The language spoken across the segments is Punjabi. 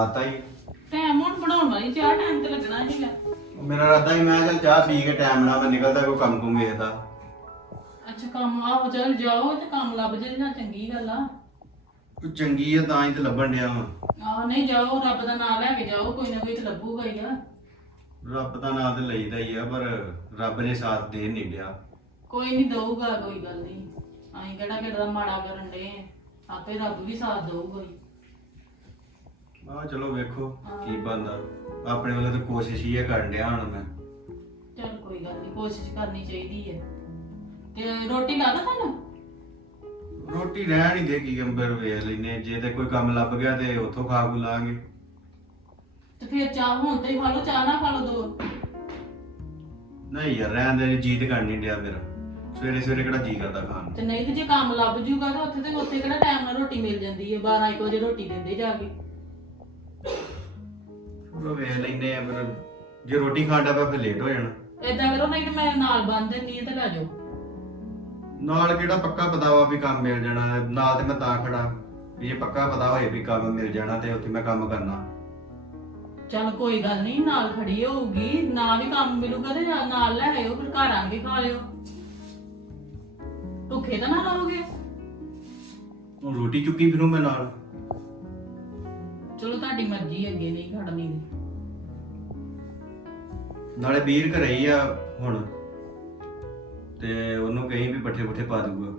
ਲਾਤਾ ਹੀ। ਟਾਈਮ ਹੁਣ ਬਣਾਉਣ ਵਾਲੀ ਚਾਹ ਟਾਈਮ ਤੇ ਲੱਗਣਾ ਸੀਗਾ। ਮੇਰਾ ਇਰਾਦਾ ਹੀ ਮੈਂ ਚੱਲ ਚਾਹ ਪੀ ਕੇ ਟਾਈਮ ਨਾਲ ਮੈਂ ਨਿਕਲਦਾ ਕੋਈ ਕੰਮ ਕੁਮ ਵੇਖਦਾ। ਅੱਛਾ ਕੰਮ ਆਹੋ ਚੱਲ ਜਾਓ ਤੇ ਕੰਮ ਲੱਭ ਜੇ ਨਾ ਚੰਗੀ ਗੱਲ ਆ। ਕੋਈ ਚੰਗੀ ਆ ਤਾਂ ਹੀ ਤੇ ਲੱਭਣ ਡਿਆ ਵਾਂ। ਆਹ ਨਹੀਂ ਜਾਓ ਰੱਬ ਦਾ ਨਾਮ ਲੈ ਕੇ ਜਾਓ ਕੋਈ ਨਾ ਕੋਈ ਤੇ ਲੱਭੂਗਾ ਹੀ ਆ। ਰੱਬ ਦਾ ਨਾਂ ਤੇ ਲਈਦਾ ਹੀ ਆ ਪਰ ਰੱਬ ਨੇ ਸਾਥ ਦੇ ਨਹੀਂ ਡਿਆ। ਕੋਈ ਨਹੀਂ ਦਊਗਾ ਕੋਈ ਗੱਲ ਨਹੀਂ। ਅਸੀਂ ਕਿਹੜਾ ਕਿਹੜਾ ਮਾੜਾ ਕਰਨ ਦੇ ਆਪੇ ਰੱਬ ਵੀ ਸਾਥ ਦਊਗਾ ਹੀ। ਆ ਚਲੋ ਵੇਖੋ ਕੀ ਬੰਦਾ ਆਪਣੇ ਵੱਲੋਂ ਤਾਂ ਕੋਸ਼ਿਸ਼ ਹੀ ਆ ਕਰਨ ਡਿਆ ਹੁਣ ਮੈਂ। ਚੱਲ ਕੋਈ ਗੱਲ ਨਹੀਂ ਕੋਸ਼ਿਸ਼ ਕਰਨੀ ਚਾਹੀਦੀ ਹੈ ਤੇ ਰੋਟੀ ਲਾ ਦਾਂ ਤੁਹਾਨੂੰ? ਰੋਟੀ ਰਹਿਣ ਹੀ ਦੇ ਕੀ ਅੰਬਰ ਵੇਖ ਲੈਨੇ ਜੇ ਤੇ ਕੋਈ ਕੰਮ ਲੱਭ ਗਿਆ ਤੇ ਉੱਥੋਂ ਖਾ ਖੂ ਲਾਂਗੇ। ਤੇ ਫਿਰ ਚਾਹ ਹੁਣ ਤੇ ਹੀ ਖਾ ਲਓ ਚਾਹ ਨਾ ਖਾ ਲਓ ਦੋ। ਨਹੀਂ ਯਾਰ ਰਹਿਣ ਦੇ ਜੀਤ ਕਰਨ ਨਹੀਂ ਡਿਆ ਮੇਰਾ। ਸਵੇਰੇ ਸਵੇਰੇ ਕਿਹੜਾ ਜੀ ਕਰਦਾ ਖਾਣ ਨੂੰ। ਤੇ ਨਹੀਂ ਤੇ ਜੇ ਕੰਮ ਲੱਭ ਜੂਗਾ ਤਾਂ ਉੱਥੇ ਤੇ ਉੱਥੇ ਕਿਹੜਾ ਟਾਈਮ ਨਾਲ ਰੋਟੀ ਮਿਲ ਜਾਂਦੀ ਹੈ 12 1 ਵਜੇ ਰੋਟੀ ਦਿੰਦੇ ਜਾ ਕੇ। ਚਲੋ ਵੇਖ ਲੈਨੇ ਆ ਫਿਰ ਜੇ ਰੋਟੀ ਖਾਂਦਾ ਪਿਆ ਫਿਰ ਲੇਟ ਹੋ ਜਾਣਾ। ਏਦਾਂ ਕਰੋ ਨਹੀਂ ਤੇ ਮੈਂ ਨਾਲ ਬੰਨ ਦਿੰਦੀ ਹਾਂ ਤੇ ਲੈ ਜਾਓ। ਨਾਲ ਕਿਹੜਾ ਪੱਕਾ ਪਤਾ ਵਾ ਵੀ ਕੰਮ ਮਿਲ ਜਾਣਾ ਹੈ। ਨਾਲ ਤੇ ਮੈਂ ਤਾਂ ਖੜਾ ਵੀ ਜੇ ਪੱਕਾ ਪਤਾ ਹੋਏ ਵੀ ਕੰਮ ਮਿਲ ਜਾਣਾ ਤੇ ਉੱਥੇ ਮੈਂ ਕੰਮ ਕਰਨਾ। ਚੱਲ ਕੋਈ ਗੱਲ ਨਹੀਂ ਨਾਲ ਖੜੀ ਹੋਊਗੀ ਨਾ ਵੀ ਕੰਮ ਮਿਲੂਗਾ ਤੇ ਨਾਲ- ਨਾਲ ਲੈ ਆਇਓ ਫਿਰ ਘਰ ਆ ਕੇ ਖਾ ਲਿਓ। ਭੁੱਖੇ ਤਾਂ ਨਾ ਰਹੋਗੇ ਹੁਣ ਰੋਟੀ ਚੁੱਕੀ ਫਿਰੂ ਮੈਂ ਨਾਲ। ਚਲੋ ਤੁਹਾਡੀ ਮਰਜ਼ੀ ਹੈ ਅੱਗੇ ਨਹੀਂ ਖੜਨੀ। ਨਾਲੇ ਵੀਰ ਘਰੇ ਹੀ ਆ ਹੁਣ। ਤੇ ਉਹਨੂੰ ਕਹੀਂ ਵੀ ਪੱਠੇ ਪੁੱਠੇ ਪਾ ਦੂਗਾ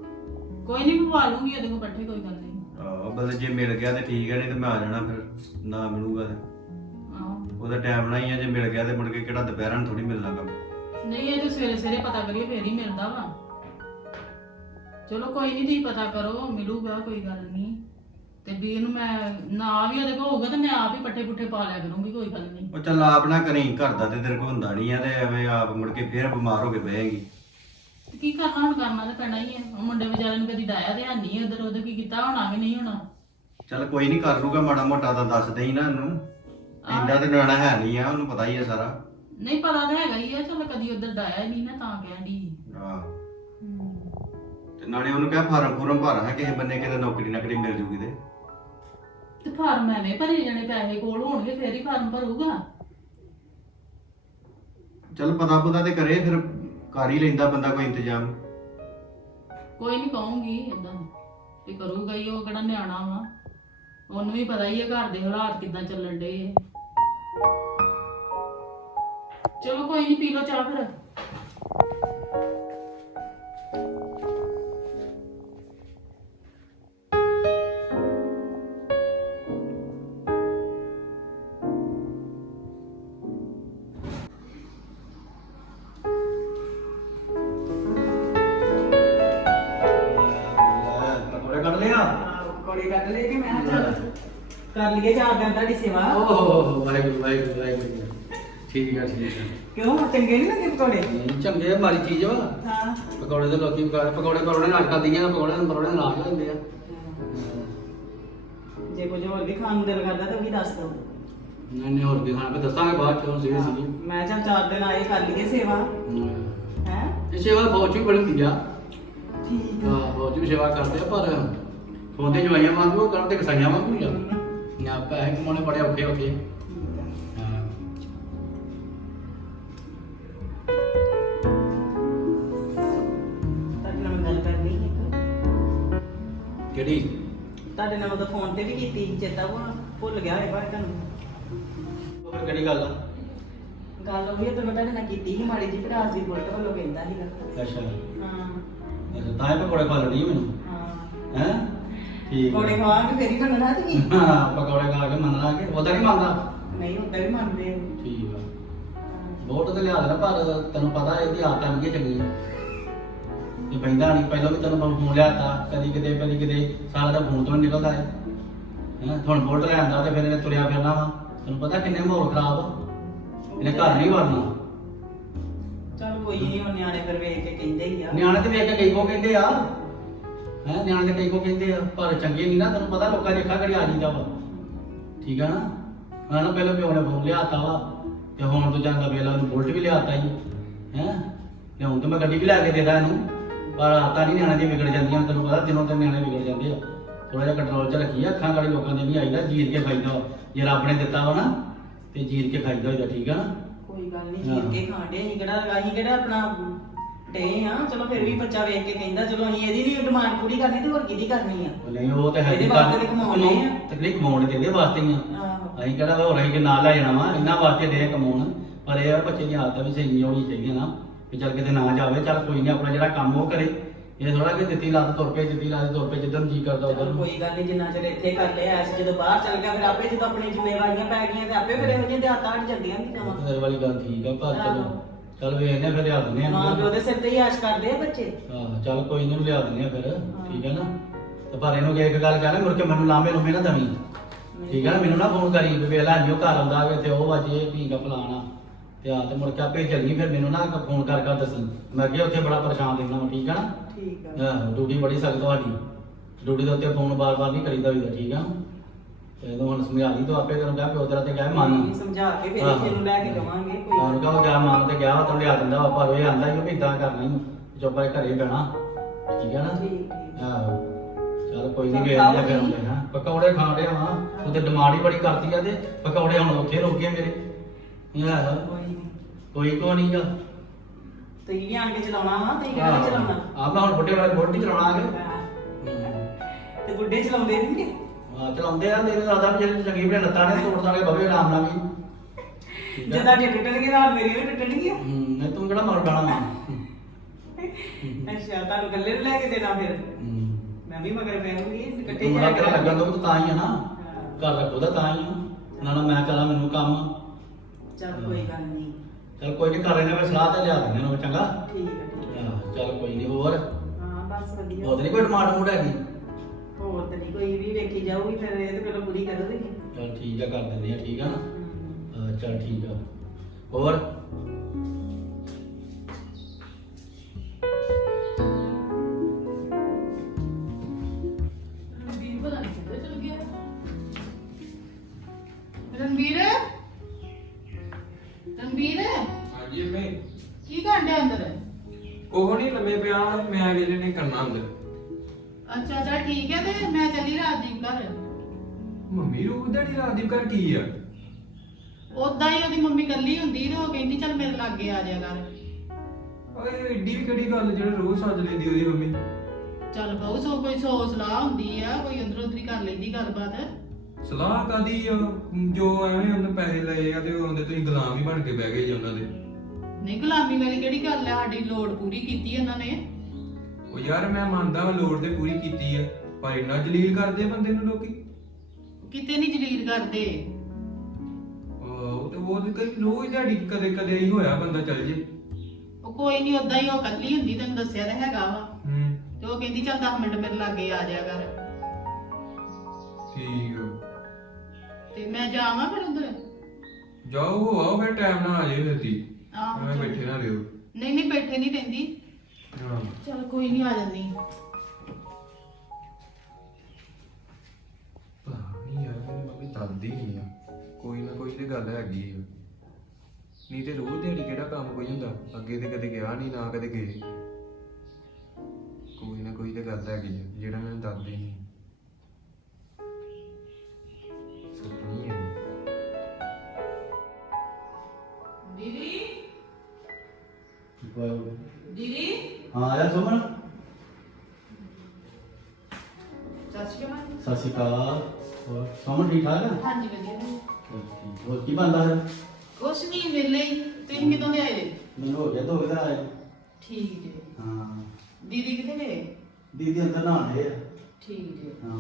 ਕੋਈ ਨਹੀਂ ਪਵਾ ਲੂੰਗੀ ਉਹਦੇ ਕੋਲ ਪੱਠੇ ਕੋਈ ਗੱਲ ਨਹੀਂ। ਆਹ ਬਸ ਜੇ ਮਿਲ ਗਿਆ ਤੇ ਠੀਕ ਹੈ ਨਹੀਂ ਤੇ ਮੈਂ ਆ ਜਾਣਾ ਫਿਰ ਨਾ ਮਿਲੂਗਾ ਤੇ। ਆਹੋ। ਉਹਦਾ ਟਾਈਮ ਨਾਲ ਹੀ ਆ ਜੇ ਮਿਲ ਗਿਆ ਤੇ ਮੁੜ ਕੇ ਕਿਹੜਾ ਦੁਪਹਿਰਾਂ ਨੂੰ ਥੋੜੀ ਮਿਲਣਾ ਕੰਮ। ਨਹੀਂ ਇਹ ਤੇ ਸਵੇਰੇ ਸਵੇਰੇ ਪਤਾ ਕਰੀਏ ਫੇਰ ਹੀ ਮਿਲਦਾ ਵਾ। ਚਲੋ ਕੋਈ ਨਹੀਂ ਤੁਸੀਂ ਪਤਾ ਕਰੋ ਮਿਲੂਗਾ ਕੋਈ ਗੱਲ ਨਹੀਂ। ਤੇ ਵੀਰ ਨੂੰ ਮੈਂ ਨਾ ਵੀ ਉਹਦੇ ਕੋਲ ਹੋਊਗਾ ਤੇ ਮੈਂ ਆਪ ਹੀ ਪੱਠੇ ਪੁੱਠੇ ਪਾ ਲਿਆ ਕਰੂੰਗੀ ਕੋਈ ਗੱਲ ਨਹੀਂ। ਉਹ ਚੱਲ ਆਪ ਨਾ ਕਰੀ ਘਰ ਦਾ ਤੇ ਤੇਰੇ ਕੋਲ ਹੁੰਦਾ ਨਹੀਂ ਆ ਤੇ ਐਵੇਂ ਆਪ ਮੁੜ ਕੇ ਫੇਰ ਬਿਮਾਰ ਹੋ ਕੇ ਬਹੇਗੀ ਤੇ ਕੀ ਕਰਨਾ ਹੁਣ ਕਰਨਾ ਤੇ ਪੈਣਾ ਹੀ ਹੈ ਉਹ ਮੁੰਡੇ ਵਿਚਾਰੇ ਨੂੰ ਕਦੀ ਡਾਇਆ ਤੇ ਨਹੀਂ ਉਧਰ ਉਹਦੇ ਕੀ ਕੀਤਾ ਹੋਣਾ ਕਿ ਨਹੀਂ ਹੋਣਾ। ਚੱਲ ਕੋਈ ਨਹੀਂ ਕਰ ਲੂਗਾ ਮਾੜਾ ਮੋਟਾ ਤਾਂ ਦੱਸ ਦੇਈ ਨਾ ਇਹਨੂੰ। ਇੰਦਾ ਤੇ ਨਿਆਣਾ ਹੈ ਨਹੀਂ ਆ ਉਹਨੂੰ ਪਤਾ ਹੀ ਆ ਸਾਰਾ। ਨਹੀਂ ਪਤਾ ਤਾਂ ਹੈਗਾ ਹੀ ਆ ਚਲ ਕਦੀ ਉਧਰ ਡਾਇਆ ਹੀ ਨਹੀਂ ਨਾ ਤਾਂ ਕਹਿੰਦੀ ਆਹ। ਤੇ ਨਾਲੇ ਉਹਨੂੰ ਕਿਹਾ ਫਾਰਮ ਫੂਰਮ ਭਰ ਹੈ ਕਿਸੇ ਬੰਨੇ ਕਿਤੇ ਨੌਕਰੀ ਨਕਰੀ ਮਿਲ ਜੂਗੀ ਤੇ। ਤੇ ਫਾਰਮ ਐਵੇਂ ਭਰੇ ਜਾਣੇ ਪੈਸੇ ਕੋਲ ਹੋਣਗੇ ਫੇਰ ਹੀ ਫਾਰਮ ਭਰੂਗਾ। ਚੱਲ ਪਤਾ ਪਤਾ ਤੇ ਕਰੇ ਫਿਰ ਕਰ ਹੀ ਲੈਂਦਾ ਬੰਦਾ ਕੋਈ ਇੰਤਜ਼ਾਮ। ਕੋਈ ਨਹੀਂ ਕਹੂੰਗੀ ਏਦਾਂ। ਤੇ ਕਰੂਗਾ ਹੀ ਉਹ ਕਿਹੜਾ ਨਿਆਣਾ ਵਾ। ਉਹਨੂੰ ਵੀ ਪਤਾ ਹੀ ਹੈ ਘਰ ਦੇ ਹਾਲਾਤ ਕਿਦਾਂ ਚੱਲਣ ਡੇ ਚਲੋ ਕੋਈ ਨਹੀਂ ਪੀ ਲਓ ਚਾਹ ਫਿਰ। ਕਰ ਲਈਏ ਚਾਰ ਦਿਨ ਤੁਹਾਡੀ ਸੇਵਾ। ਓਹ ਵਾਹਿਗੁਰੂ ਵਾਹਿਗੁਰੂ ਵਾਹਿਗੁਰੂ। ਠੀਕ ਆ ਠੀਕ ਆ ਕਿਉਂ? ਚੰਗੇ ਨਹੀਂ ਲੱਗੇ ਪਕੌੜੇ? ਨਹੀਂ, ਚੰਗੇ ਆ, ਮਾੜੀ ਚੀਜ਼ ਵਾ। ਹਾਂ। ਪਕੌੜੇ ਤੇ ਲੋਕੀ ਪਕੌੜੇ ਪਕੌੜੇ ਪਕੌੜੇ ਨਾਲ ਕਰਦੀਆਂ ਪਕੌੜੇ ਨਾਲ ਪਕੌੜੇ ਨਾਲ ਲਾ ਲੈਂਦੇ ਆ। ਜੇ ਕੁਝ ਹੋਰ ਵੀ ਖਾਣ ਨੂੰ ਦਿਲ ਕਰਦਾ ਤਾਂ ਉਹ ਵੀ ਦੱਸ ਦਿਓ। ਨਹੀਂ ਨਹੀਂ ਹੋਰ ਵੀ ਖਾਣਾ ਫਿਰ ਦੱਸਾਂਗੇ ਬਾਅਦ ਚ ਹੁਣ ਸੀਗੀ ਮੈਂ ਚੱਲ ਚਾਰ ਦਿਨ ਆਏ ਕਰ ਲਈਏ ਸੇਵਾ। ਹੈ। ਇਹ ਸੇਵਾ ਬਹੁਤ ਹੀ ਬੜੀ ਹੁੰਦੀ ਆ। ਠੀਕ ਹਾਂ ਬਹੁਤ ਹੀ ਸੇਵਾ ਕਰਦੇ ਆ ਪਰ ਖੋਦੇ ਜਵਾਈਆਂ ਵਾਂਗੂ ਕਰਦੇ ਕਸਾਈਆਂ ਵਾਂਗੂ ਹੀ ਆ। ਨਾ ਪੈਸੇ ਕਮਾਉਣੇ ਬੜੇ ਔਖੇ ਔਖੇ ਹਾਂ। ਤੁਹਾਡੇ ਨਾਲ ਮੈਂ ਗੱਲ ਕਰਨੀ ਸੀ ਇੱਕ। ਕਿਹੜੀ? ਤੁਹਾਡੇ ਨਾਲ ਉਹਦਾ ਫੋਨ ਤੇ ਵੀ ਕੀਤੀ ਚੇਤਾ ਭੁੱਲ- ਭੁੱਲ ਗਿਆ ਹੋਏ ਭਾਵੇਂ ਤੁਹਾਨੂੰ। ਉਹ ਫਿਰ ਕਿਹੜੀ ਗੱਲ ਆ? ਗੱਲ ਉਹ ਵੀ ਤਾਂ ਮੈਂ ਤੁਹਾਡੇ ਨਾਲ ਕੀਤੀ ਸੀ ਮਾੜੀ ਜੀ ਭੜਾਸ ਦੀ ਬੁਲਟ ਵੱਲੋਂ ਕਹਿੰਦਾ ਸੀਗਾ। ਅੱਛਾ। ਹਾਂ। ਅੱਛਾ ਤਾਂ ਇਹ ਪਕੌੜੇ ਖਾ ਲੈਣੀ ਮੈਨੂੰ। ਹਾਂ। ਹੈ? ਠੀਕ ਆ। ਪਕੌੜੇ ਖਵਾ ਕੇ ਫੇਰ ਹੀ ਬਣਨਾ ਤੁਸੀਂ ਹਾਂ ਪਕੌੜੇ ਖਾ ਕੇ ਮੰਨਣਾ ਕਿ ਉਹਦਾ ਨਹੀਂ ਮੰਨਦਾ? ਨਹੀਂ ਹੁੰਦਾ ਵੀ ਮੰਨਦੇ। ਹੋ ਠੀਕ ਆ। ਵੋਟ ਤੇ ਲਿਆ ਦੇਣਾ ਪਰ ਤੈਨੂੰ ਪਤਾ ਇਹਦੀ ਆਦਤ ਆ ਗਈ ਚੰਗੀ ਇਹ ਪੈਂਦਾ ਨਹੀਂ ਪਹਿਲਾਂ ਵੀ ਤੈਨੂੰ ਮੈਂ ਫੋਨ ਲਿਆਤਾ ਕਦੀ ਕਿਤੇ ਕਦੀ ਕਿਤੇ ਸਾਰਾ ਦਾ ਫੋਨ ਤੋਂ ਨੀ ਨਿਕਲਦਾ ਹੈ ਹੈਂ ਹੁਣ ਵੋਟ ਲਿਆਂਦਾ ਤੇ ਫਿਰ ਇਹਨੇ ਤੁਰਿਆ ਫਿਰਨਾ ਵਾ। ਤੈਨੂੰ ਪਤਾ ਕਿੰਨੇ ਮਾਹੌਲ ਖਰਾਬ ਆ। ਇਹਨੇ ਘਰ ਨਹੀਂ ਵੜਨਾ। ਚਲ ਕੋਈ ਨਹੀਂ ਹੁਣ ਨਿਆਣੇ ਫਿਰ ਵੇਖ ਕੇ ਕਹਿੰਦੇ ਹੀ ਆ। ਨਿਆਣੇ ਤੇ ਵੇਖ ਕੇ ਕਈ ਕੋ ਕਹਿੰਦੇ ਆ। ਹੈ ਨਿਆਣੇ ਤੇ ਕਈ ਕਹਿੰਦੇ ਆ, ਪਰ ਚੰਗੇ ਨਹੀਂ ਨਾ, ਤੈਨੂੰ ਪਤਾ ਲੋਕਾਂ ਦੇ ਅੱਖਾਂ ਘੜੀ ਆ ਜਾਂਦਾ ਵਾ ਠੀਕ ਆ ਨਾ ਮੈਂ ਨਾ ਪਹਿਲਾਂ ਪਿਓ ਨੇ ਫੋਨ ਲਿਆਤਾ ਵਾ, ਤੇ ਹੁਣ ਤੋਂ ਜਾਂਦਾ ਵੇਲਾ ਨੂੰ ਬੁਲਟ ਵੀ ਲਿਆਤਾ ਹੀ ਹੈ ਤੇ ਮੈਂ ਗੱਡੀ ਵੀ ਲੈ ਕੇ ਦੇਦਾ ਇਹਨੂੰ, ਪਰ ਆਤਾ ਨਹੀਂ ਨਿਆਣੇ ਦੀ ਵਿਗੜ ਜਾਂਦੀਆਂ, ਤੈਨੂੰ ਪਤਾ ਦਿਨੋਂ ਦਿਨ ਨਿਆਣੇ ਵਿਗੜ ਜਾਂਦੇ ਆ ਥੋੜਾ ਜਿਹਾ ਕੰਟਰੋਲ 'ਚ ਰੱਖੀ ਅੱਖਾਂ ਗਾੜੀ ਲੋਕਾਂ ਦੇ ਵੀ ਆਈਦਾ, ਜੀਰ ਕੇ ਖਾਈਦਾ ਵਾ। ਜੇ ਰੱਬ ਨੇ ਦਿੱਤਾ ਵਾ ਨਾ, ਤੇ ਜੀਰ ਕੇ ਖਾਈਦਾ ਹੋਈਦਾ ਠੀਕ ਆ ਨਾ ਕੋਈ ਗੱਲ ਨਹੀਂ ਹਾਂ। ਜੀਤ ਕੇ ਖਾਂਦੇ ਅਸੀਂ ਕਿਹੜਾ ਅਸੀਂ ਕਿਹੜਾ ਆਪਣਾ ਡੇ ਆ ਚਲੋ ਫਿਰ ਵੀ ਬੱਚਾ ਵੇਖ ਕੇ ਕਹਿੰਦਾ ਚਲੋ ਅਸੀਂ ਇਹਦੀ ਨਹੀਂ ਡਿਮਾਂਡ ਪੂਰੀ ਕਰਨੀ ਤੇ ਹੋਰ ਕਿਹਦੀ ਕਰਨੀ ਆ? ਉਹ ਨਹੀਂ ਉਹ ਤੇ ਹੈ ਇਹਦੇ ਵਾਸਤੇ ਤਾਂ ਕਮਾਉਣੇ ਆ। ਤਕਲੀਫ ਕਮਾਉਣ ਦੇ ਇਹਦੇ ਵਾਸਤੇ ਹੀ ਆ। ਆਹੋ। ਅਸੀਂ ਕਿਹੜਾ ਹੋਰ ਅਸੀਂ ਕਿ ਨਾਲ ਲੈ ਜਾਣਾ ਵਾ ਇਹਨਾਂ ਵਾਸਤੇ ਦੇ ਕਮਾਉਣ। ਪਰ ਇਹ ਆ ਬੱਚੇ ਦੀ ਹਾਲਤ ਵੀ ਸਹੀ ਹੋਣੀ ਚਾਹੀਦੀ ਹੈ ਨਾ ਵੀ ਚੱਲ ਕਿਤੇ ਨਾ ਜਾਵੇ ਚੱਲ ਕੋਈ ਨਹੀਂ ਆਪਣਾ ਜਿਹੜਾ ਕੰਮ ਉਹ ਕਰੇ। ਇਹ ਥੋੜਾ ਕਿ ਦਿੱਤੀ ਲੱਤ ਤੁਰ ਪਏ ਦਿੱਤੀ ਲੱਤ ਤੁਰ ਪਏ ਜਿੱਦਨ ਜੀ ਕਰਦਾ ਉਧਰ ਚਲੋ ਕੋਈ ਗੱਲ ਨਹੀਂ ਜਿੰਨਾ ਚਿਰ ਇੱਥੇ ਕਰ ਲਿਆ ਐਸ ਜਦੋਂ ਬਾਹਰ ਚੱਲ ਗਿਆ ਫਿਰ ਆਪੇ ਜਦੋਂ ਆਪਣੀ ਜ਼ਿੰਮੇਵਾਰੀਆਂ ਪੈ ਗਈਆਂ ਤੇ ਆਪੇ ਫਿਰ ਇਹੋ ਜਿਹੇ ਦੇ ਹੱਥ ਹਟ ਜਾਂਦੀਆਂ ਨਹੀਂ ਜਾਵਾਂ ਤੇਰੇ ਵਾਲੀ ਗੱਲ ਠੀਕ ਆ ਪਰ ਚਲੋ। ਆਹੋ। ਚੱਲ ਵੇਖਨੇ ਫਿਰ ਲਿਆ ਦਿੰਦੇ ਮਾਂ ਪਿਓ ਆ ਦੇ ਸਿਰ ਤੇ ਹੀ ਆਸ਼ ਕਰਦੇ ਆ ਬੱਚੇ। ਹਾਂ ਚੱਲ ਕੋਈ ਨਹੀਂ ਲਿਆ ਦਿੰਦੇ ਆ ਫਿਰ ਠੀਕ ਹੈ ਨਾ? ਤੇ ਪਰ ਇਹਨੂੰ ਕਿ ਇੱਕ ਗੱਲ ਕਹਿਣਾ ਮੁੜ ਕੇ ਮੈਨੂੰ ਲਾਂਬੇ ਲੁੰਬੇ ਨਾ ਦਵੀਂ। ਠੀਕ ਹੈ ਨਾ ਮੈਨੂੰ ਨਾ ਫੋਨ ਕਰੀ ਵੀ ਵੇਲਾ ਉਹ ਘਰ ਆਉਂਦਾ ਵੇ ਤੇ ਉਹ ਵਾਜੇ ਆ ਫਲਾਣਾ। ਤੇ ਆ ਤੇ ਮੁੜ ਕੇ ਆਪੇ ਚੱਲੀ ਫਿਰ ਮੈਨੂੰ ਨਾ ਫੋਨ ਕਰ ਕਰ ਦੱਸੀ। ਮੈਂ ਅੱਗੇ ਉੱਥੇ ਬੜਾ ਪਰੇਸ਼ਾਨ ਰਹਿੰਦਾ ਹਾਂ ਠੀਕ ਆ ਨਾ? ਠੀਕ ਆ। ਆਹੋ ਡਿਊਟੀ ਬੜੀ ਸਖਤ ਤੁਹਾਡੀ। ਡਿਊਟੀ ਦੇ ਉੱਤੇ ਫੋਨ ਬਾਰ-ਬਾਰ ਨਹੀਂ ਕਰੀਦਾ ਹੋਈਦਾ ਠੀਕ ਆ? ਤੇ ਇਹਨੂੰ ਹੁਣ ਸਮਝਾ ਲਈ ਤੂੰ ਆਪੇ ਤੈਨੂੰ ਕਿਹਾ ਪਿਓ ਤੇਰਾ ਤੇ ਕਹਿ ਮੰਨ। ਸਮਝਾ ਕੇ ਫਿਰ ਆਹੋ। ਇੱਥੇ ਨੂੰ ਲੈ ਕੇ ਜਾਵਾਂਗੇ ਕੋਈ। ਹਾਂ ਕਹੋ ਗਿਆ ਮੰਨ ਤੇ ਗਿਆ ਤੈਨੂੰ ਲਿਆ ਦਿੰਦਾ ਵਾ, ਪਰ ਇਹ ਆਂਦਾ ਹੀ ਵੀ ਇਦਾਂ ਕਰਨਾ ਹੀ ਚੁੱਪਾ ਘਰੇ ਬਹਿਣਾ। ਠੀਕ ਆ ਨਾ? ਠੀਕ ਆਹੋ। ਚਲ ਕੋਈ ਨਹੀਂ ਖਾਓ ਲੈ ਫਿਰ। ਹੁੰਦੇ ਹਾਂ ਪਕੌੜੇ ਖਾਣ ਡਿਆ ਵਾਂ ਉਹ ਤੇ ਡਿਮਾਂਡ ਹੀ ਬੜੀ ਕਰਦੀ ਆ ਤੇ ਪਕੌੜੇ ਹੁਣ ਉੱਥੇ ਰੁਕ ਗਏ ਮੇਰੇ। ਆਹੋ। ਕੋਈ ਨੀ। ਕੋਈ ਕੋ ਨਹੀਂਗਾ ਤੁਸੀਂ ਵੀ ਆਣ ਕੇ ਚਲਾਉਣਾ ਵਾ ਤੁਸੀਂ ਕਿਹੜਾ ਚਲਾਉਣਾ? ਆ ਮੈਂ ਹੁਣ ਬੁੱਢੇ ਵਾਲੇ ਬੁੱਢੀ ਚਲਾਉਣਾ ਆ ਤੇ ਗੁੱਡੇ ਚਲਾਉਂਦੇ ਨਹੀਂ ਚਲਾਉਂਦੇ ਆ ਮੇਰੇ ਦਾਦਾ ਵੀ ਜਿਹੜੇ ਚੰਗੀ ਭਲੇ ਲੱਤਾਂ ਨੇ ਤੋੜ ਦਾਂਗੇ ਬਵੇ ਆਰਾਮ ਨਾਲ ਵੀ। ਠੀਕ ਆ? ਜਿੱਦਾਂ ਜੇ ਟੁੱਟਣਗੇ ਨਾਲ ਮੇਰੀ ਵੀ ਟੁੱਟਣਗੀਆਂ ਹੂੰ ਨਹੀਂ ਤੂੰ ਕਿਹੜਾ ਮਰ ਬਣਾ ਮੈਂ ਅੱਛਾ ਤੁਹਾਨੂੰ ਗੱਲੇ ਨੂੰ ਲੈ ਕੇ ਦੇਣਾ ਫਿਰ? ਮੈਂ ਵੀ ਮਗਰ ਪੈਣਗੀ ਇਕੱਠੇ ਤੂੰ ਤੇਰਾ ਲੱਗਣ ਹੀ ਆ ਨਾ। ਘਰ ਰੱਖੋ ਦਾ ਤਾਂ ਹੀ ਆ। ਨਾ ਨਾ ਮੈਂ ਕਰਾਂ ਮੈਨੂੰ ਕੰਮ। ਚੱਲ ਕੋਈ ਗੱਲ ਨਹੀਂ। ਚਲ ਕੋਈ ਨਹੀਂ ਕਰ ਲੈਣੇ ਮੈਂ ਸਲਾਹ ਤੇ ਲਿਆ ਦਿੰਦੇ ਨੂੰ ਚੰਗਾ? ਠੀਕ ਹੈ ਠੀਕ ਹੈ ਆਹ, ਚੱਲ ਕੋਈ ਨਹੀਂ ਹੋਰ? ਹਾਂ ਬਸ ਵਧੀਆ। ਤਾਂ ਨਹੀਂ ਕੋਈ ਡਿਮਾਂਡ ਮੂਡ ਹੈਗੀ? ਹੋਰ ਤਾਂ ਨਹੀਂ ਕੋਈ ਵੀ ਵੇਖੀ ਜਾਊਗੀ ਫਿਰ ਇਹ ਤਾਂ ਪਹਿਲਾਂ ਪੂਰੀ ਕਰੋਗੇ ਚਲ ਠੀਕ ਆ ਕਰ ਦਿੰਦੇ ਆ ਠੀਕ ਆ ਨਾ? ਹਾਂ, ਚੱਲ ਠੀਕ ਆ। ਹੋਰ? ਰਣਬੀਰ ਪਤਾ ਨਹੀਂ ਕਿੱਥੇ ਚਲ ਗਿਆ। ਰਣਬੀਰ? ਰਣਬੀਰ? ਹਾਂਜੀ ਮੈਂ ਕੀ ਕਰਦੇ ਅੰਦਰ? ਉਹ ਨਹੀਂ ਲੰਮੇ ਪਿਆ ਮੈਂ ਵੇਲੇ ਨੇ ਕਰਨਾ ਅੰਦਰ। ਅੱਛਾ ਅੱਛਾ ਠੀਕ ਹੈ ਤੇ ਮੈਂ ਚੱਲੀ ਰਾਜਦੀਪ ਘਰ। ਮੰਮੀ ਰੂਪ ਦੀ ਰਾਤ ਦੀ ਘਰ ਕੀ ਆ? ਉਦਾਂ ਹੀ ਉਹਦੀ ਮੰਮੀ ਕੱਲੀ ਹੁੰਦੀ ਤੇ ਉਹ ਕਹਿੰਦੀ ਚੱਲ ਮੇਰੇ ਲਾਗੇ ਆ ਜਾ ਕਰ। ਓਏ ਏਡੀ ਵੀ ਕਿਹੜੀ ਗੱਲ ਜਿਹੜੇ ਰੋਜ਼ ਸੱਜ ਲੈਂਦੀ ਉਹਦੀ ਮੰਮੀ। ਚੱਲ ਬਹੁ ਸੋ ਕੋਈ ਸੋ ਸਲਾਹ ਹੁੰਦੀ ਆ ਕੋਈ ਅੰਦਰ ਉਧਰੀ ਕਰ ਲੈਂਦੀ ਗੱਲਬਾਤ। ਸਲਾਹ ਕਾਦੀ ਆ? ਜੋ ਐਵੇਂ ਉਹਨੇ ਪੈਸੇ ਲਏ ਆ ਤੇ ਉਹਦੇ ਤੁਸੀਂ ਗੁਲਾਮ ਹੀ ਬਣ ਕੇ ਬਹਿ ਗਏ ਜੀ ਉਹਨਾਂ ਦੇ। ਨਹੀਂ ਗੁਲਾਮੀ ਵਾਲੀ ਕਿਹੜੀ ਗੱਲ ਹੈ ਸਾਡੀ ਲੋੜ ਪੂਰੀ ਕੀਤੀ ਇਹਨਾਂ ਨੇ। ਉਹ ਯਾਰ ਮੈਂ ਮੰਨਦਾ ਵਾਂ ਲੋੜ ਤੇ ਪੂਰੀ ਕੀਤੀ ਆ ਪਰ ਇੰਨਾ ਜਲੀਲ ਕਰਦੇ ਬੰਦੇ ਨੂੰ ਲੋਕੀ। ਕਿਤੇ ਨਹੀਂ ਜਲੀਲ ਕਰਦੇ। ਉਹ ਤੇ ਉਹ ਤੇ ਕਈ ਰੋਜ਼ ਦਿਹਾੜੀ ਕਦੇ ਕਦੇ ਹੀ ਹੋਇਆ ਬੰਦਾ ਚੱਲ ਜੇ। ਉਹ ਕੋਈ ਨਹੀਂ ਉਦਾਂ ਹੀ ਉਹ ਕੱਲੀ ਹੁੰਦੀ ਤੈਨੂੰ ਦੱਸਿਆ ਤਾਂ ਹੈਗਾ ਵਾ। ਹੂੰ। ਤੇ ਉਹ ਕਹਿੰਦੀ ਚੱਲ 10 ਮਿੰਟ ਮੇਰੇ ਲਾਗੇ ਆ ਜਾ ਕਰ। ਠੀਕ ਆ। ਤੇ ਮੈਂ ਜਾਵਾਂ ਫਿਰ ਉਧਰ? ਜਾਓ ਹੋ ਆਓ ਫਿਰ ਟਾਈਮ ਨਾਲ ਆ ਫਿਰ ਆਹੋ ਐਵੇਂ ਚੱਲ। ਬੈਠੇ ਨਾ ਰਹੋ। ਨਹੀਂ ਨਹੀਂ ਬੈਠੇ ਨਹੀਂ ਰਹਿੰਦੀ। ਹਾਂ। ਚਲ ਕੋਈ ਨਹੀਂ ਆ ਜਾਂਦੀ। ਪਤਾ ਨਹੀਂ ਯਾਰ ਮੇਰੀ ਮੰਮੀ ਦੱਸਦੀ ਨਹੀਂ ਆ। ਕੋਈ ਨਾ ਕੋਈ ਤੇ ਗੱਲ ਹੈਗੀ ਆ। ਨਹੀਂ ਤੇ ਰੋਜ਼ ਦਿਹਾੜੀ ਕਿਹੜਾ ਕੰਮ ਕੋਈ ਹੁੰਦਾ? ਅੱਗੇ ਤੇ ਕਦੇ ਗਿਆ ਨਹੀਂ ਨਾ ਕਦੇ ਗਏ। ਕੋਈ ਨਾ ਕੋਈ ਤੇ ਗੱਲ ਹੈਗੀ ਆ ਜਿਹੜਾ ਮੈਨੂੰ ਦੱਸਦੀ ਨਹੀਂ ਸੁਮਨ ਠੀਕ ਠਾਕ ਆ ਹਾਂਜੀ ਵਧੀਆ ਜੀ। ਚਲ ਠੀਕ। ਹੋਰ ਕੀ ਬੰਦਾ ਹੈ ਕੁਛ ਨਹੀਂ ਮਿਲੇ ਹੀ ਤੁਸੀਂ ਕਿਦੋਂ ਦੇ ਆਏ ਜੇ? ਮੈਨੂੰ ਹੋ ਗਿਆ ਦੋ ਦਿਨ ਆਏ ਠੀਕ ਜੀ ਹਾਂ ਦੀਦੀ ਕਿੱਥੇ ਗਏ ਦੀਦੀ ਅੰਦਰ ਨਹਾਉਂਦੇ ਆ ਠੀਕ ਜੀ ਹਾਂ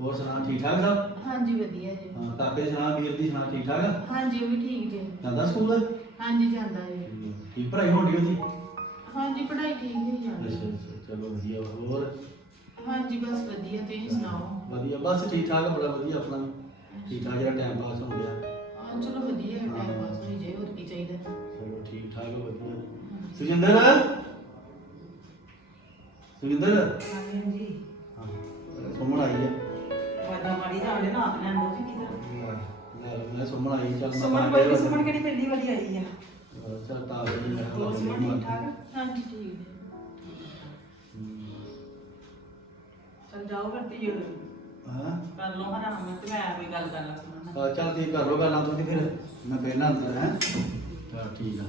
ਹੋਰ ਸੁਣਾ ਠੀਕ ਠਾਕ ਸਭ ਹਾਂਜੀ ਵਧੀਆ ਜੀ ਹਾਂ ਕਾਕੇ ਦੀ ਸੁਣਾ ਵੀਰ ਦੀ ਸੁਣਾ ਠੀਕ ਠਾਕ ਆ? ਹਾਂਜੀ ਉਹ ਵੀ ਠੀਕ ਜੀ ਜਾਂਦਾ ਸਕੂਲ ਹਾਂਜੀ ਜਾਂਦਾ ਜੀ ਕੀ ਪੜ੍ਹਾਈ ਹੋਣੀ ਉਹਦੀ ਹਾਂਜੀ ਪੜ੍ਹਾਈ ਠੀਕ ਹੀ ਅੱਛਾ ਜਾਂਦੀ ਅੱਛਾ ਚਲੋ ਵਧੀਆ ਹੋਰ ਹਾਂਜੀ ਬਸ ਵਧੀਆ ਤੁਸੀਂ ਸੁਣਾਓ ਵਧੀਆ ਬਸ ਠੀਕ ਠਾਕ ਆ, ਬੜਾ ਵਧੀਆ ਆਪਣਾ ਠੀਕ ਠਾਕ ਜਿਹੜਾ ਟਾਈਮ ਪਾਸ ਹੋ ਗਿਆ। ਹਾਂ ਚਲੋ ਵਧੀਆ ਟਾਈਮ ਪਾਸ ਹੋਈ ਜਾਏ ਹੋਰ ਕੀ ਚਾਹੀਦਾ? ਚਲੋ ਠੀਕ ਠਾਕ ਆ, ਵਧੀਆ ਸੁਜਿੰਦਰ ਸੁਜਿੰਦਰ ਹਾਂਜੀ ਹਾਂ ਸੁਮਨ ਆਈ ਆ। ਵਾਦਾ ਮਾੜੀ ਜਾਂਦੇ ਨਾ ਆਪ ਲੈਣ ਦੋ ਕਿ ਕਿਧਰ? ਲੈ, ਮੈਂ ਸੁਮਨ ਆਈ ਚੱਲ ਮੈਂ ਸੁਮਨ ਕੋਈ ਨੀ, ਸੁਮਨ ਕਿਹੜੀ ਪਹਿਲੀ ਵਾਰੀ ਆਈ ਆ? ਚੱਲ ਤਾਂ ਫਿਰ ਮੈਂ ਹੋਰ ਸੁਮਨ ਠੀਕ ਠਾਕ? ਹਾਂਜੀ ਠੀਕ। ਹੈ। ਚਲ ਜਾਓ ਫਿਰ ਤੇ ਹਾਂ? ਕਰ ਲਓ ਹਰਾਮ ਤੇ ਮੈਂ ਕੋਈ ਗੱਲ ਕਰ ਲਾ ਸੁਣਨਾ ਆ ਚੱਲ ਤੁਸੀਂ ਕਰ ਲੋ ਗੱਲਾਂ ਤੁਸੀਂ ਫਿਰ। ਮੈਂ ਪਹਿਲਾਂ ਅੰਦਰ ਹੈ। ਚਲ ਠੀਕ ਆ।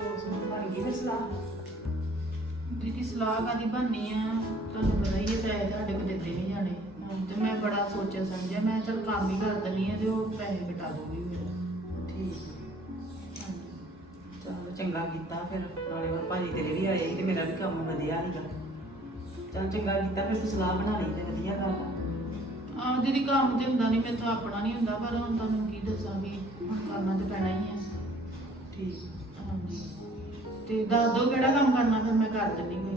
ਹੋਰ ਸੁਣ ਬਣ ਗਈ ਫਿਰ ਸਲਾਹ? ਦੀਦੀ ਸਲਾਹ ਕਾਦੀ ਬਣਨੀ ਆ? ਤੁਹਾਨੂੰ ਪਤਾ ਹੀ ਹੈ ਪੈਸੇ ਤੁਹਾਡੇ ਕੋਲ ਦਿੱਤੇ ਨਹੀਂ ਜਾਣੇ। ਹੁਣ ਤੇ ਮੈਂ ਬੜਾ ਸੋਚਿਆ ਸਮਝਿਆ। ਮੈਂ ਚਲ ਕੰਮ ਹੀ ਕਰ ਦਿੰਦੀ ਆ ਤੇ ਉਹ ਪੈਸੇ ਕਟਾ ਦੂੰਗੀ ਮੇਰੇ ਠੀਕ। ਚਲੋ ਚੰਗਾ ਕੀਤਾ ਫਿਰ। ਨਾਲੇ ਹੋਰ ਭਾਜੀ ਤੇਰੇ ਵੀ ਆਏ ਸੀ ਤੇ ਮੇਰਾ ਵੀ ਕੰਮ ਵਧੀਆ ਸੀਗਾ। ਚਲ ਚੰਗਾ ਕੀਤਾ ਫਿਰ ਤੂੰ ਸਲਾਹ ਬਣਾ ਲਈ ਤੇ ਵਧੀਆ ਗੱਲ ਆ। ਦੀਦੀ ਕੰਮ ਤੇ ਹੁੰਦਾ ਨਹੀਂ ਮੇਰੇ ਤੋਂ ਆਪਣਾ ਨਹੀਂ ਹੁੰਦਾ ਪਰ ਹੁਣ ਤੁਹਾਨੂੰ ਕੀ ਦੱਸਾਂਗੀ ਹੁਣ ਕਰਨਾ ਤੇ ਪੈਣਾ ਹੀ ਆ। ਠੀਕ। ਹਾਂਜੀ। ਤੇ ਦੱਸ ਦੋ ਕਿਹੜਾ ਕੰਮ ਕਰਨਾ ਫਿਰ ਮੈਂ ਕਰ ਦਿੰਦੀ ਕੋਈ।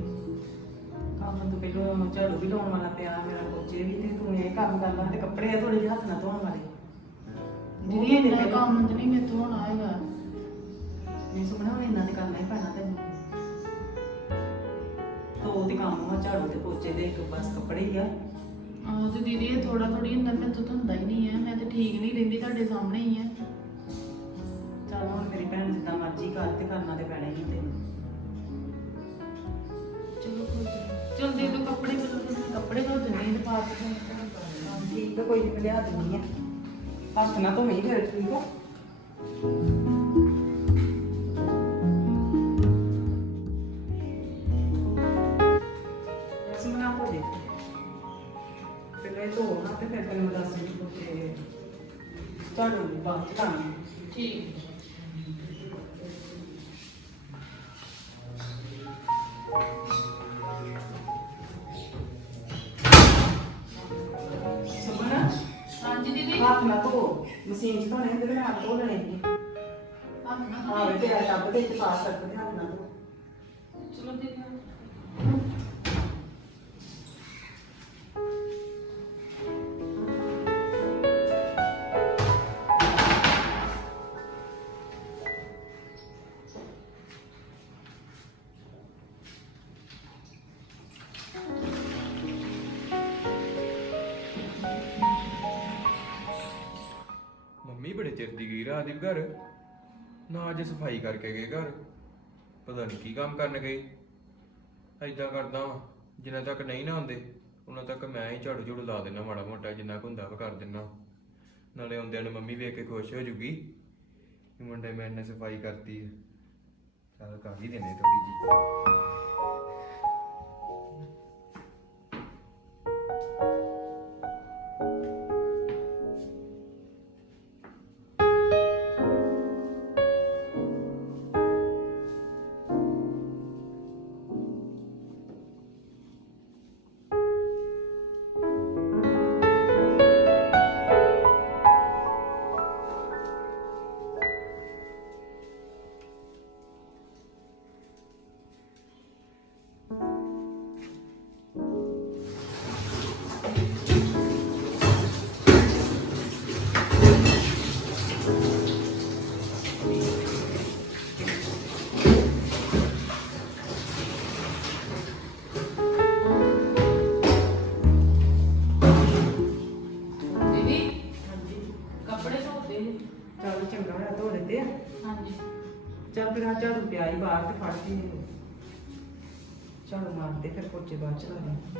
ਕੰਮ ਤੋਂ ਪਹਿਲਾਂ ਝਾੜੂ ਵੀ ਲਾਉਣ ਵਾਲਾ ਪਿਆ ਮੇਰਾ ਬੱਚੇ ਵੀ ਤੇ ਤੂੰ ਇਹ ਕੰਮ ਕਰ ਲਾ ਤੇ ਕੱਪੜੇ ਆ ਥੋੜੇ ਜਿਹੇ ਹੱਥ ਨਾਲ ਧੋਣ ਵਾਲੇ। ਦੀਦੀ ਇੰਨਾ ਕੰਮ ਤੇ ਨਹੀਂ ਮੇਰੇ ਤੋਂ ਹੋਣਾ ਹੈਗਾ। ਨਹੀਂ ਸੁਣਨਾ ਹੁਣ ਇੰਨਾ ਤੇ ਕਰਨਾ ਹੀ ਪੈਣਾ ਤੈਨੂੰ। ਤੋ ਤੇ ਕੰਮ ਆ ਝਾੜੂ ਤੇ ਪੋਚੇ ਦੇ ਇੱਕ ਬਸ ਕੱਪੜੇ ਹੀ ਆ। ਆਹ ਤੇ ਦੀਦੀ ਇਹ ਥੋੜਾ ਥੋੜੀ ਹੁੰਦਾ ਮੇਰੇ ਤੋਂ ਹੁੰਦਾ ਹੀ ਨਹੀਂ ਹੈ ਮੈਂ ਤੇ ਠੀਕ ਨਹੀਂ ਰਹਿੰਦੀ ਤੁਹਾਡੇ ਸਾਹਮਣੇ ਹੀ ਹੈ ਚੱਲ ਹੁਣ ਮੇਰੀ ਭੈਣ ਜਿੱਦਾਂ ਮਰਜ਼ੀ ਕਰ ਤੇ ਕਰਨਾ ਤੇ ਪੈਣਾ ਹੀ ਤੈਨੂੰ। ਚਲੋ ਕੋਈ ਨੀ। ਚੱਲ ਦੇ ਦੋ ਕੱਪੜੇ ਫਿਰ ਮੈਂ ਕੱਪੜੇ ਧੋ ਦਿੰਦੀ ਤੇ ਪਾ ਕੇ ਫਿਰ ਦਿੰਦੀ ਹਾਂ। ਠੀਕ ਆ ਕੋਈ ਨਹੀਂ ਮੈਂ ਲਿਆ ਦਿੰਦੀ ਆ। ਹੱਥ ਨਾ ਧੋਵੀਂ ਫਿਰ ਠੀਕ ਆ? ਝਾੜੂ ਦੀ ਠੀਕ ਸਮਨਾ ਹਾਂਜੀ ਦੀਦੀ ਹੱਥ ਨਾ ਧੋ ਮਸ਼ੀਨ 'ਚ ਧੋਣੇ ਹੁੰਦੇ ਤੇ ਹੱਥ ਧੋ ਲੈਣੇ ਸੀ ਹੱਥ ਹਾਂ ਤੇਰਾ ਟੱਬ ਤੇ ਚ ਪਾ ਸਕਦੇ ਹੱਥ ਨਾ ਧੋ ਚਲੋ ਦੀਦੀ। ਮੰਮੀ ਬੜੇ ਚਿਰ ਦੀ ਗਈ ਰਾਤ ਘਰ। ਨਾ ਅੱਜ ਸਫ਼ਾਈ ਕਰਕੇ ਗਏ ਘਰ। ਪਤਾ ਨਹੀਂ ਕੀ ਕੰਮ ਕਰਨ ਗਏ। ਐਦਾਂ ਕਰਦਾ ਵਾਂ, ਜਿੰਨਾ ਤੱਕ ਨਹੀਂ ਨਾ ਆਉਂਦੇ, ਉਹਨਾਂ ਤੱਕ ਮੈਂ ਹੀ ਝਾੜੂ ਝੂੜੂ ਲਾ ਦੇਣਾ ਮਾੜਾ ਮੋਟਾ, ਜਿੰਨਾ ਕੁ ਹੁੰਦਾ ਵਾ ਕਰ ਦਿੰਨਾ। ਨਾਲੇ ਆਉਂਦਿਆਂ ਨੂੰ ਮੰਮੀ ਵੇਖ ਕੇ ਖੁਸ਼ ਹੋ ਜੂਗੀ ਕਿ ਮੁੰਡੇ ਮੈਂ ਨੇ ਸਫ਼ਾਈ ਕਰਤੀ ਹੈ ਚੱਲ ਕਰ ਹੀ ਦੇਣੇ ਥੋੜੀ ਜੀ ਚੱਲ ਫਿਰ ਆ ਝਾੜੂ ਪਿਆ ਹੀ ਬਾਹਰ ਤੇ ਫੜਦੀ ਕੇ ਝਾੜੂ ਮਾਰਦੇ ਫਿਰ ਪੋਚੇ ਬਾਅਦ ਚ ਦੇ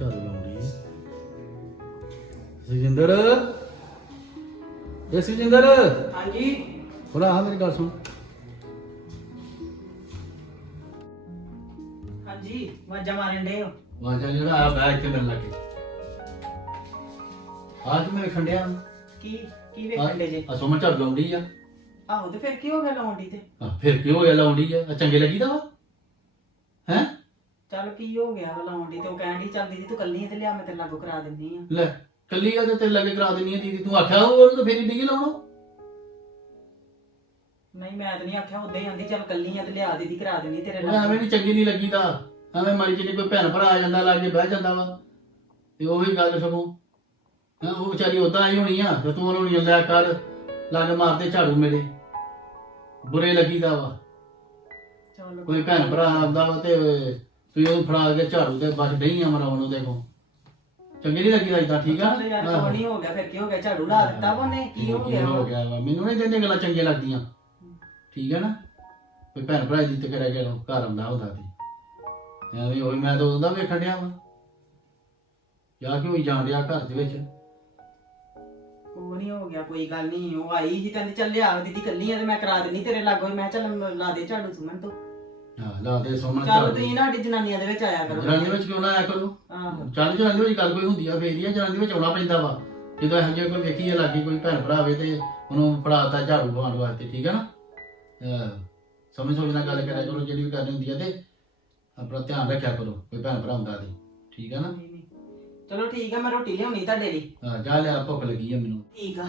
ਝਾੜੂ ਲਾਉਂਦੀ ਸੁਜਿੰਦਰ ਇਹ ਸੁਜਿੰਦਰ ਹਾਂਜੀ। ਹੁਣ ਆ ਮੇਰੀ ਗੱਲ ਸੁਣ। ਹਾਂਜੀ ਵਾਜਾ ਮਾਰਨ ਦੇ ਹੋ। ਵਾਜਾ ਜਿਹੜਾ ਆ ਬੈਠ ਕੇ ਮੇਰੇ ਲੱਗੇ। ਆਜ ਮੈਂ ਖੰਡਿਆ ਕੀ ਕੀ ਵੇਖਣ ਦੇ ਜੇ? ਆ ਸੁਮਨ ਝਾੜੂ ਲਾਉਂਦੀ ਆ। ਆਹੋ ਤੇ ਫਿਰ ਕੀ ਹੋ ਗਿਆ ਲਾਉਂਦੀ ਤੇ? ਆ, ਫਿਰ ਕਿਉਂ ਹੋਇਆ ਲਾਉਂਦੀ ਆ? ਆ ਚੰਗੇ ਲੱਗੀਦਾ ਵਾ? ਚੱਲ ਕੀ ਹੋ ਗਿਆ ਲਾਉਣ ਦੀ ਤੇ ਉਹ ਕਹਿਣ ਦੀ ਚੱਲ ਦੀਦੀ ਤੂੰ ਕੱਲੀ ਆ ਤੇ ਲਿਆ ਮੈਂ ਤੇਰੇ ਲਾਗੂ ਕਰਾ ਦਿੰਦੀ ਆ। ਲੈ ਕੱਲੀ ਆ ਤੇ ਤੇ ਲੱਗੇ ਕਰਾ ਦੇਣੀ ਆ ਦੀਦੀ। ਤੂੰ ਆਖਿਆ ਉਹਨੂੰ ਤਾਂ ਫੇਰੀ ਡਿੱਗੀ ਲਾਉਣੋ ਨਹੀਂ ਮੈਂ ਤਾਂ ਨਹੀਂ ਆਖਿਆ ਉਦਾਂ ਹੀ ਆਂਦੀ ਚੱਲ ਕੱਲੀ ਆ ਤੇ ਲਿਆ ਦੀਦੀ ਕਰਾ ਦਿੰਦੀ ਤੇਰੇ ਉਹ ਐਵੇਂ ਨਹੀਂ ਚੰਗੀ ਨਹੀਂ ਲੱਗੀਦਾ ਐਵੇਂ ਮਾਰੀ ਜਿਹਨੇ ਕੋਈ ਭੈਣ ਭਰਾ ਆ ਜਾਂਦਾ ਲਾਗੇ ਬਹਿ ਜਾਂਦਾ ਵਾ। ਤੇ ਉਹੀ ਗੱਲ ਸਗੋਂ ਹੈਂ ਉਹ ਵਿਚਾਰੀ ਉਦਾਂ ਆਈ ਹੋਣੀ ਆ ਤੇ ਤੂੰ ਉਹਨੂੰ ਕਰ ਲੱਗ ਮਾਰਦੇ ਝਾੜੂ ਮੇਰੇ। ਬੁਰੇ ਲੱਗੀਦਾ ਵਾ। ਚੱਲ ਕੋਈ ਭੈਣ ਭਰਾ ਆਉਂਦਾ ਵਾ ਤੇ ਤੂੰ ਉਹਨੂੰ ਫੜਾ ਕੇ ਝਾੜੂ ਤੇ ਬਸ ਡਈ ਆ ਮਰਾਉਣ ਉਹਦੇ ਕੋ ਚੰਗੀ ਨਹੀਂ ਲੱਗੀ ਇਦਾਂ ਠੀਕ ਆ? ਯਾਰ ਹੋ। ਗਿਆ ਫਿਰ ਕੀ ਹੋ ਗਿਆ? ਝਾੜੂ ਲਾ ਦਿੱਤਾ ਵਾ ਉਹਨੇ ਕੀ ਹੋ ਗਿਆ? ਹੋ ਵਾ? ਗਿਆ ਵਾ। ਮੈਨੂੰ ਨਹੀਂ ਦਿੰਦੇ ਗੱਲਾਂ ਚੰਗੀਆਂ ਲੱਗਦੀਆਂ। ਠੀਕ ਹੈ ਨਾ? ਕੋਈ ਭੈਣ ਭਰਾ ਦੀ ਤੇ ਕਰਿਆ ਗਿਆ ਘਰ ਆਉਂਦਾ ਹੁੰਦਾ ਤੇ। ਐਵੇਂ ਹੋਈ ਮੈਂ ਤਾਂ ਉਹਦਾ ਵੇਖਣ ਡਿਆ ਵਾ। ਜਾਂ ਕਿ ਹੋਈ ਜਾਣ ਡਿਆ ਘਰ ਦੇ ਵਿੱਚ? ਕੋਈ ਨਹੀਂ ਹੋ ਗਿਆ ਕੋਈ ਗੱਲ ਨਹੀਂ ਉਹ ਆਈ ਸੀ ਕਹਿੰਦੀ ਚੱਲ ਲਿਆ ਦੀਦੀ ਕੱਲੀ ਆ ਤੇ ਮੈਂ ਕਰਾ ਦਿੰਦੀ ਤੇਰੇ ਲਾਗੋਂ। ਮੈਂ ਕਿਹਾ ਚੱਲ ਲਾ ਦੇ ਝਾੜੂ ਸੁਮਨ ਤੂੰ। ਹਾਂ ਲਾ ਦੇ ਸੋਮਣ ਚੱਲ ਝਾੜੂ ਤੁਸੀਂ ਨਾ ਸਾਡੀ ਜਨਾਨੀਆਂ ਦੇ ਵਿੱਚ ਆਇਆ ਕਰੋ। ਜਨਾਨੀ ਦੇ ਵਿੱਚ ਕਿਉਂ ਨਾ ਆਇਆ ਕਰੋ? ਆਹੋ ਚੱਲ ਜਨਾਨੀ ਵਿੱਚ ਗੱਲ ਕੋਈ ਹੁੰਦੀ ਆ ਫੇਰ ਹੀ ਆ ਜਨਾਨੀ ਵਿੱਚ ਆਉਣਾ ਪੈਂਦਾ ਵਾ। ਜਦੋਂ ਇਹੋ ਜਿਹਾ ਕੋਈ ਵੇਖੀ ਆ ਲਾਗੀ ਕੋਈ ਭੈਣ ਭਰਾ ਹੋਵੇ ਤੇ ਉਹਨੂੰ ਫੜਾਤਾ ਝਾੜੂ ਪਾਉਣ ਵਾਸਤੇ ਠੀਕ ਹੈ ਨਾ? ਅਹ ਸਮਝ ਸੋਚ ਨਾਲ ਗੱਲ ਕਰਿਆ ਕਰੋ ਜਿਹੜੀ ਵੀ ਕਰਨੀ ਹੁੰਦੀ ਆ ਤੇ ਆਪਣਾ ਧਿਆਨ ਰੱਖਿਆ ਕਰੋ ਕੋਈ ਭੈਣ ਭਰਾ ਹੁੰਦਾ ਤੇ ਠੀਕ ਹੈ ਨਾ? ਨਹੀਂ, ਨਹੀਂ। ਚਲੋ ਠੀਕ ਆ ਮੈਂ ਰੋਟੀ ਲਿਆਉਣੀ ਤੁਹਾਡੇ ਲਈ। ਹਾਂ ਜਾ ਲਿਆ ਭੁੱਖ ਲੱਗੀ ਆ ਮੈਨੂੰ। ਠੀਕ ਆ।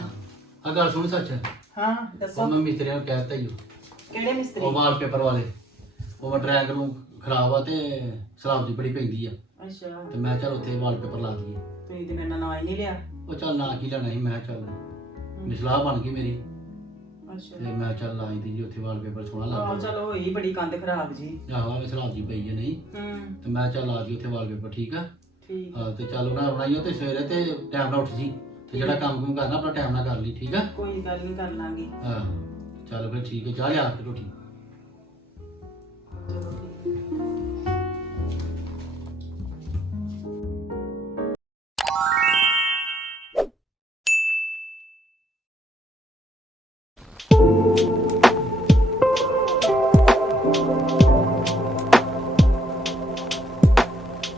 ਆ ਗੱਲ ਸੁਣ ਸੱਚ। ਹਾਂ ਉਹ ਦੱਸੋ ਮੈਂ ਮਿਸਤਰੀਆਂ ਨੂੰ ਕਹਿ ਦਿੱਤਾ ਹੀ ਕਿਹੜੇ ਮਿਸਤਰੀ? ਉਹ ਵਾਲਪੇਪਰ ਵਾਲੇ। ਉਹ ਡਰੈਗ ਨੂੰ ਖਰਾਬ ਆ ਤੇ ਸਲਾਬ ਦੀ ਬੜੀ ਪੈਂਦੀ ਆ। ਅੱਛਾ। ਤੇ ਮੈਂ ਚੱਲ ਉੱਥੇ ਵਾਲਪੇਪਰ ਲਾ ਦਈਏ। ਤੁਸੀਂ ਤੇ ਮੇਰੇ ਨਾਲ ਨਾਂ ਹੀ ਨਹੀਂ ਲਿਆ? ਉਹ ਚੱਲ ਨਾ ਕੀ ਲੈਣਾ ਸੀ? ਮੈਂ ਕਿਹਾ ਚੱਲ ਮਿਸਲਾਹ ਬਣ ਗਈ ਮੇਰੀ। ਅੱਛਾ। ਤੇ ਮੈਂ ਚੱਲ ਦੀ ਜੀ ਉੱਥੇ ਵਾਲਪੇਪਰ ਸੋਹਣਾ ਆਹ ਲੱਗਦਾ ਚਲੋ ਹੋਈ ਬੜੀ ਕੰਧ ਖਰਾਬ ਜੀ। ਆਹੋ ਆਵੇ ਸਲਾਬ ਦੀ ਪਈ ਆ ਨਹੀਂ। ਹੂੰ। ਤੇ ਮੈਂ ਚੱਲ ਲਾ ਦੀ ਉੱਥੇ ਵਾਲਪੇਪਰ ਠੀਕ ਆ? ਠੀਕ। ਹਾਂ ਤੇ ਚੱਲ ਉਹਨਾਂ ਬਣਾਈਓ ਤੇ ਸਵੇਰੇ ਤੇ ਟਾਈਮ ਨਾਲ ਉੱਠ ਜੀ। ਤੇ ਜਿਹੜਾ ਕੰਮ ਕੁਮ ਕਰਨਾ ਆਪਣਾ ਟਾਈਮ ਨਾਲ ਕਰ ਲਈ ਠੀਕ ਆ? ਕੋਈ ਗੱਲ ਨਹੀਂ ਕਰ ਲਾਂਗੇ। ਹਾਂ ਚੱਲ ਫਿਰ ਠੀਕ ਹੈ ਜਾ ਲਿਆ ਕੇ ਰੋਟੀ